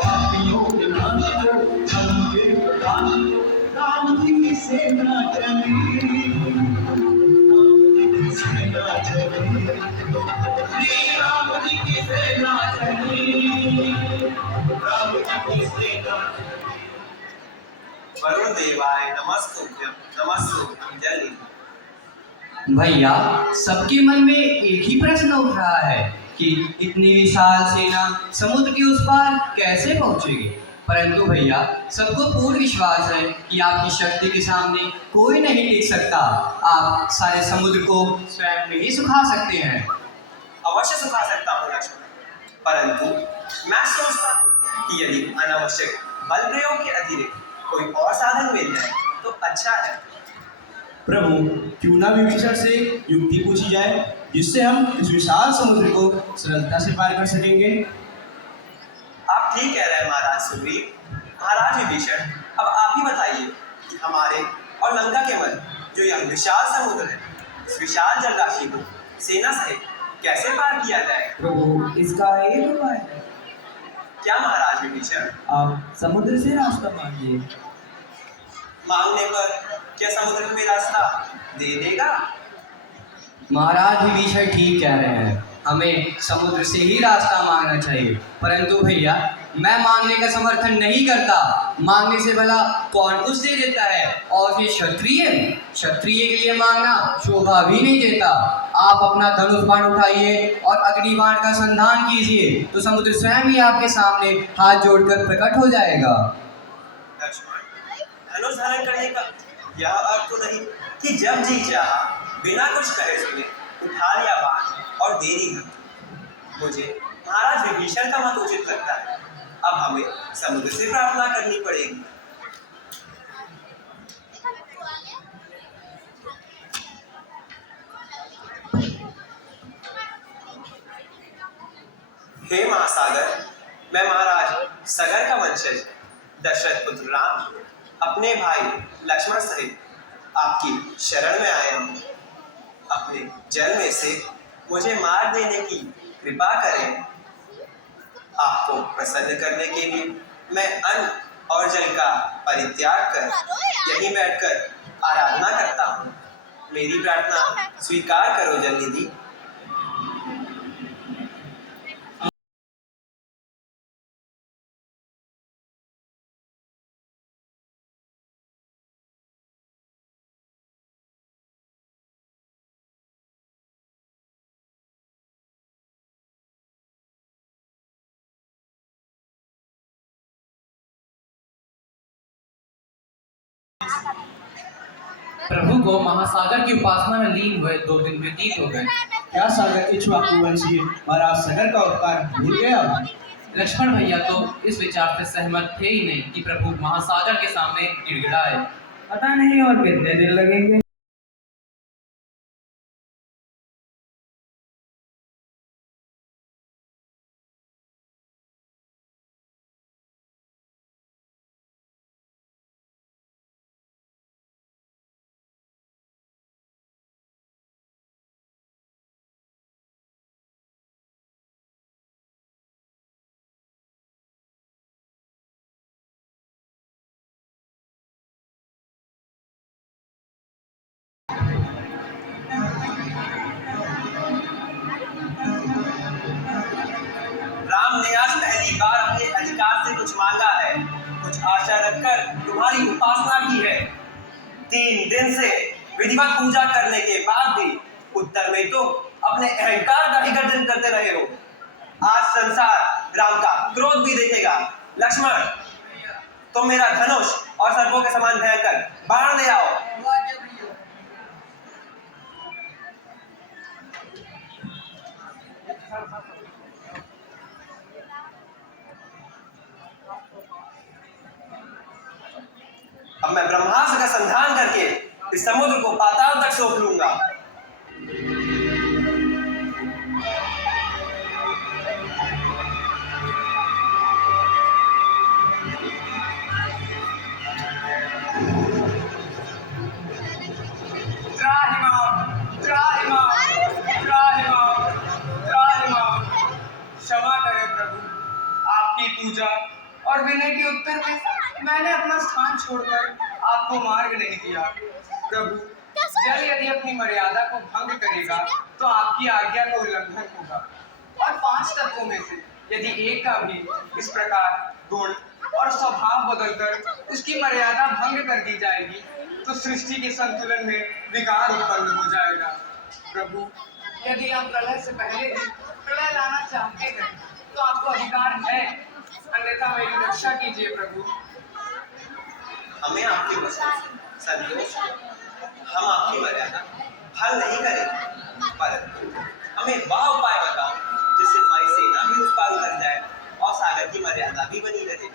पापियों के नाश को, धर्म के प्रकाश को, राम जी की सेना चली, राम जी की सेना चली, श्री राम जी की सेना चली, राम जी की सेना। वरुण देवाय नमस्तुभ्यं नमस्तुभ्यं जय। भैया, सबके मन में एक ही प्रश्न उठ रहा है कि इतनी विशाल सेना समुद्र के उस पार कैसे पहुंचेगी। परंतु भैया, सबको पूर्ण विश्वास है कि आपकी शक्ति के सामने कोई नहीं टिक सकता। आप सारे समुद्र को स्वयं में ही सुखा सकते हैं। अवश्य सुखा सकता हूँ लक्ष्मण, परंतु मैं सोचता हूँ कि यदि अनावश्यक बल प्रयोग के अतिरिक्त कोई और साधन मिल जाए तो अच्छा है। प्रभु, क्यों ना विभीषण से युक्ति पूछी जाए जिससे हम इस विशाल समुद्र को सरलता से पार कर सकेंगे। आप ठीक कह रहे हैं महाराज सुग्रीव। महाराज विभीषण, अब आप ही बताइए कि हमारे और लंका के मध्य जो यह विशाल समुद्र है, इस विशाल जलराशि को सेना सहित कैसे पार किया जाए। प्रभु, इसका एक उपाय है। क्या महाराज विभीषण? आप समुद्र से रास्ता मांगिए। मांगने पर क्या समुद्र में रास्ता दे देगा? महाराज विभीषण ठीक कह रहे हैं, हमें समुद्र से ही रास्ता मांगना चाहिए। परंतु भैया, मैं मांगने का समर्थन नहीं करता। मांगने से भला कौन कुछ दे देता है, और फिर क्षत्रिय के लिए मांगना शोभा भी नहीं देता। आप अपना धनुष बाण उठाइए और अग्नि बाण का संधान कीजिए, तो समुद्र स्वयं ही आपके सामने हाथ जोड़कर प्रकट हो जाएगा। लक्ष्मण, धनुष धारण करने का यह अर्थ तो नहीं कि जब जी चाहा बिना कुछ कहे सुने उठा लिया बाण और देरी न। मुझे महाराज विभीषण का मत उचित लगता है। अब हमें समुद्र से प्रार्थना करनी पड़ेगी। हे महासागर, मैं महाराज सगर का वंशज दशरथ पुत्र राम अपने भाई लक्ष्मण सहित आपकी शरण में आया हूँ। अपने जल में से मुझे मार देने की कृपा करें। आपको प्रसन्न करने के लिए मैं अन्न और जल का परित्याग कर यहीं बैठकर आराधना करता हूँ। मेरी प्रार्थना स्वीकार करो जलनिधि। प्रभु को महासागर की उपासना में लीन हुए 2 दिन व्यतीत हो गए। क्या सागर इक्ष्वाकु वंशीय महाराज सगर का उपकार भूल गया? लक्ष्मण भैया तो इस विचार से सहमत थे ही नहीं कि प्रभु महासागर के सामने गिड़गिड़ाए। पता नहीं और कितने दिन लगेंगे। राम ने आज पहली बार अपने अधिकार से कुछ मांगा है, कुछ आशा रखकर तुम्हारी उपासना की है। 3 दिन से विधिवत पूजा करने के बाद भी उत्तर में तो अपने अहंकार का ही गर्जन करते रहे हो। आज संसार राम का क्रोध भी देखेगा। लक्ष्मण, तुम मेरा धनुष और सर्पों के समान भयंकर बाण ले आओ। अब मैं ब्रह्मास्त्र का संधान करके इस समुद्र को पाताल तक सौंप लूंगा। क्षमा पूजा और विनय के उत्तर में मैंने अपना स्थान छोड़कर आपको मार्ग नहीं दिया। प्रभु, जल यदि अपनी मर्यादा को भंग करेगा तो आपकी आज्ञा का उल्लंघन होगा, और 5 तत्वों में से यदि एक का भी इस प्रकार गुण और स्वभाव बदलकर उसकी मर्यादा भंग कर दी जाएगी तो सृष्टि के संतुलन में विकार उत्पन्न हो जाएगा। प्रभु, यदि आप प्रलय से पहले ही प्रलय लाना चाहते हैं तो आपको अधिकार है, अन्यथा मेरी रक्षा कीजिए प्रभु। हमें आपके वचन से संतोष है। हम आपकी मर्यादा भंग नहीं करेंगे, परंतु हमें वह उपाय बताओ जिससे हमारी सेना भी उस पार उतर जाए और सागर की मर्यादा भी बनी रहे।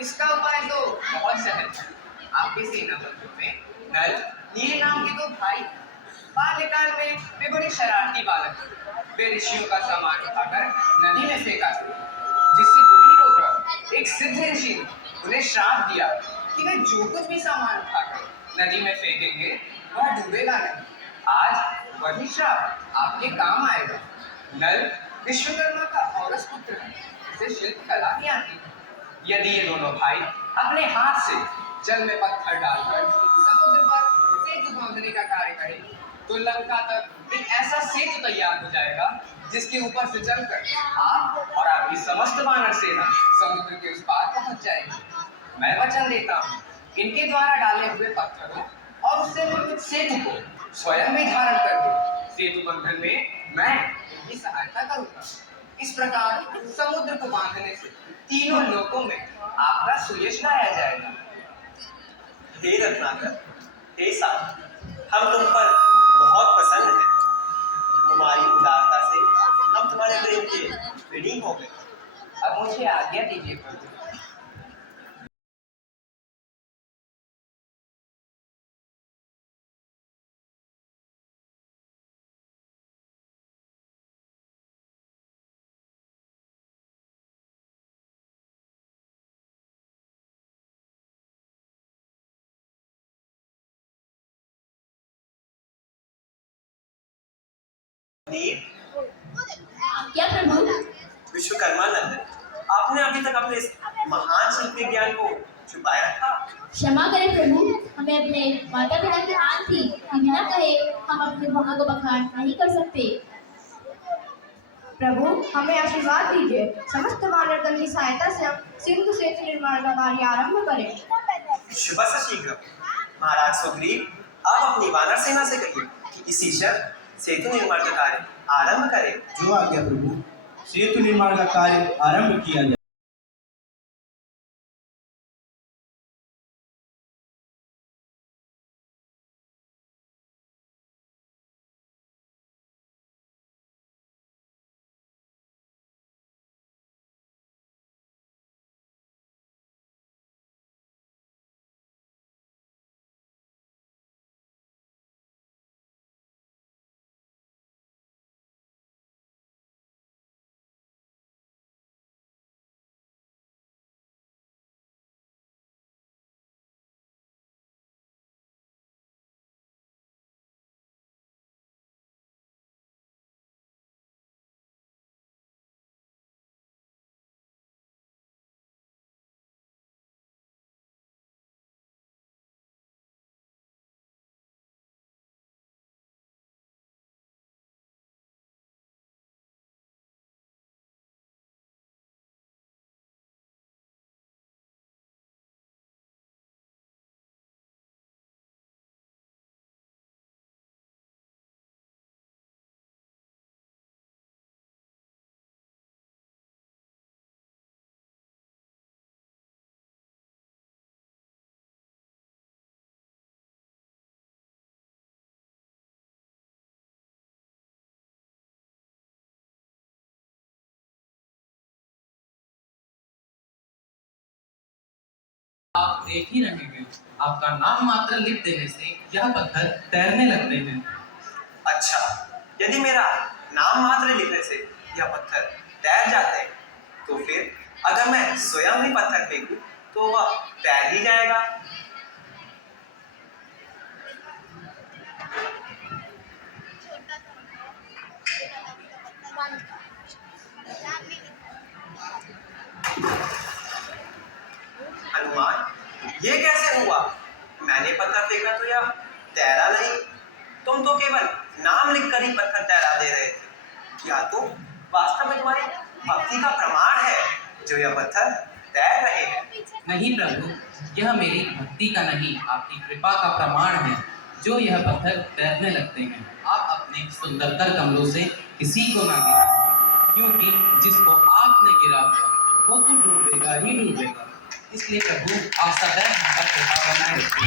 इसका उपाय तो बहुत सहज है। आपके सेना बंधु में नल, नील नाम के 2 भाई बाल्यकाल में वे बड़े शरारती बालक थे। वे ऋषियों का सामान उठाकर नदी में फेंका, जिससे दुखी होकर एक सिद्ध ऋषि ने उन्हें श्राप दिया कि वे जो कुछ भी सामान उठाकर नदी में फेंकेंगे वह डूबेगा नहीं। आज वही श्राप आपके काम आएगा। नल विश्वकर्मा का औरस पुत्र है, उसे शिल्प कला भी आती है। यदि ये दोनों भाई अपने हाथ से जल में पत्थर डालकर समुद्र पर सेतु बांधने का कार्य करें तो लंका तक एक ऐसा सेतु तैयार हो जाएगा जिसके ऊपर से चलकर आप और आपकी समस्त वानर सेना समुद्र के उस पार पहुंच जाएगी। मैं वचन देता हूँ, इनके द्वारा डाले हुए पत्थरों और उससे निर्मित सेतु को स्वयं ही धारण कर दो। सेतु बंधन में मैं इनकी सहायता करूंगा। इस प्रकार समुद्र को बांधने से तीनों लोकों में आपका सुयश गाया जाएगा। हे रत्नाकर, हे साथ, हम तुम पर बहुत प्रसन्न हैं। तुम्हारी उदारता से हम तुम्हारे प्रेम के ऋणी हो गए। अब मुझे आज्ञा दीजिए प्रभु। नील, क्या प्रभु? विश्वकर्मा नंदन, आपने अभी तक अपने इस महान शिल्पी ज्ञान को छुपाए रखा। क्षमा करें प्रभु, हमें अपने माता पिता की आन थी कि बिना कहे हम अपने गुणों को बखान नहीं कर सकते। प्रभु, हमें आशीर्वाद दीजिए। समस्त वानर दल की सहायता से हम सिंधु सेतु निर्माण का कार्य आरंभ करें। शुभ शीघ्र। महाराज सुग्रीव, आप अपनी वानर सेना से कहिए कि इसी क्षण सेतु निर्माण का कार्य आरंभ करें। जो आज्ञा प्रभु। सेतु निर्माण का कार्य आरंभ किया जाए। आप देख ही रहेंगे, आपका नाम मात्र लिख देने से यह पत्थर तैरने लगते हैं। अच्छा, यदि मेरा नाम मात्र लिखने से यह पत्थर तैर जाते हैं, तो फिर अगर मैं स्वयं ही पत्थर फेंकूं तो वह तैर ही जाएगा। ये कैसे हुआ? मैंने पत्थर फेंका तो यह तैरा नहीं। तुम तो केवल नाम लिखकर ही पत्थर तैरा दे रहे थे। या तो वास्तव में तुम्हारी भक्ति का प्रमाण है जो यह पत्थर तैर रहे हैं। नहीं प्रभु, यह मेरी भक्ति का नहीं, आपकी कृपा का प्रमाण है जो यह पत्थर तैरने लगते हैं। आप अपने सुंदरतर कमलों से किसी को ना गिरा, क्योंकि जिसको आपने गिरा दिया वो तो डूबेगा ही डूबेगा। इसलिए प्रभु आप सदैव हम पर कृपा बनाए रखें।